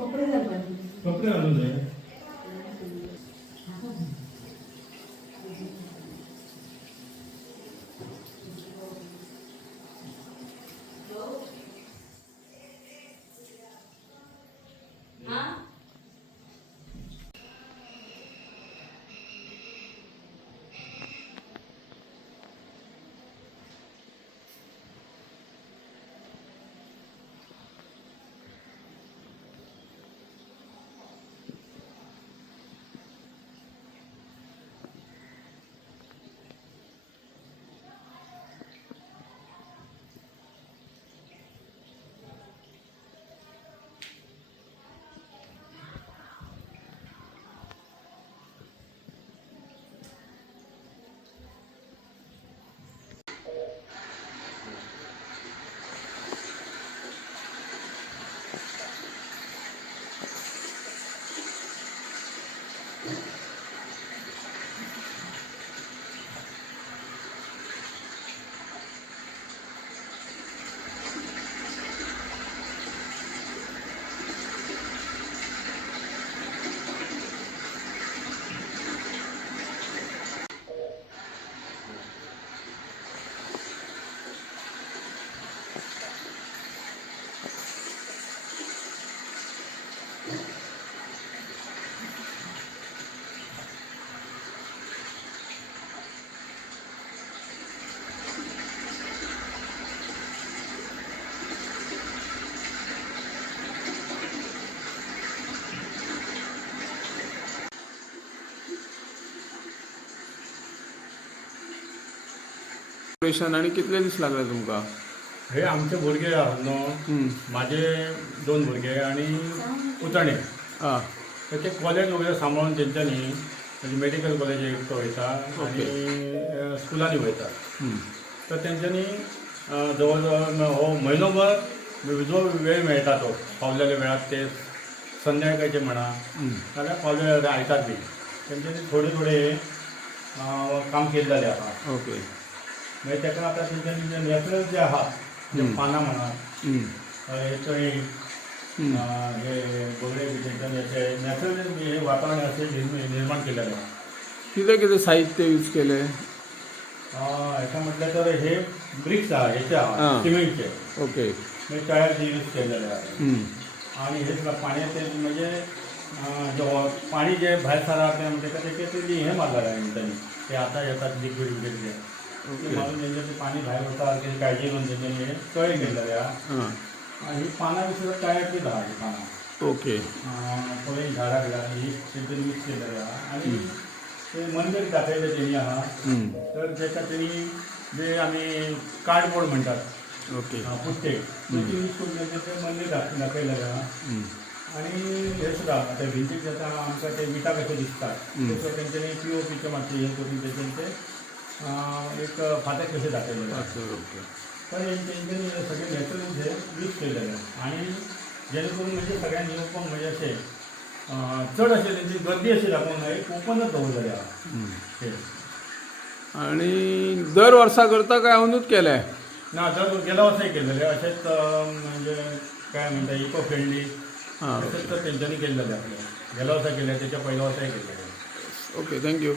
estou aprendendo. Estou aprendendo, né? Operation आणि कितले दीस लागले तुमकां? हे आमचे भुरगे आहात न्हू माझे दोन भुरगे आणि पुतणे आं तर ते कॉलेज वगैरे सांबाळून तेंच्यांनी म्हणजे मेडिकल कॉलेज एक वयता आणि स्कुलांनी वयता. तर तेंच्यांनी अ, जवळजवळ हो म्हयनोभर जो वेळ मेळटा तो पावलेल्या वेळात ते संध्याकाळचे म्हणा नाल्यार पावलेल्या आयतार बी. तेंच्यांनी थोडे थोडे काम केल्लेले आहा ओके. मागीर ताका आतां तेंच्यांनी जे नॅचरल जे आहा जे पानां म्हणा हम्म. हे हे तेंच्यांनी अशें नॅचरल हे वातावरण निर्म- निर्माण केलेलें आहा. कितें कितें साहित्य यूज केलें हेका म्हटल्यार तर हे ब्रिक्स आहा आं. सिमेंटचे. ओके. मागीर तळ्यार यूज केलेले आहा. आणि हे पाण्याचे म्हणजे जे पाणी जे भायर सरा ते म्हणजे तेका तेचे हे मारलेलें आहे तेंच्यांनी ते आतां येतात लिक्वीड बिक्वीड तेंचे ते पाणी भायर वता तेची काळजी घेवन तेंच्यांनी हे तळे आहा आं आणि ही पानां बी सुद्दां तळ्यातलीच आहा ही पानां. ओके. थोडी झाडां बिडां ही तेंच्यांनी मिक्स केलेली आहा. आणि ते मंदीर दाखयलें आहा हम्म. तर तेका तेणी जे आमी कार्डबोर्ड म्हणटात ओके. हा, पुट्टे तेची यूज करून तेंचें ते मंदीर दाख- दाखयलेलें आहा हम्म. आणि हे सुद्दां ते भिंतीक जाता आमकां ते विटा कशे दिसतात. तसो तेंच्यांनी पी ओ पीचे मातशें हे करून तेंच्यांनी ते एक आहा. असं ओके. तर तेंच्यांनी हे सगळे नॅचरल हे यूज केलेले आणि जेणे करून म्हणजे सगळ्यांनी येवपाक म्हणजे अशें अं, चड अशें तेंची गर्दी अशी दाखोवंक ना एक ओपनच हम्म. हे. आणि दर वर्सा करता काय अंदूच केलें ना जर गेल्या वर्साय केलेले अशेंच अं, म्हणजे काय म्हणता इको फ्रेंडली तसंच तर त्यांच्यानी केलेलं आहे आपलं. गेल्या वर्षा केलं त्याच्या पहिल्या वर्षाही केलेलं आहे. Okay thank you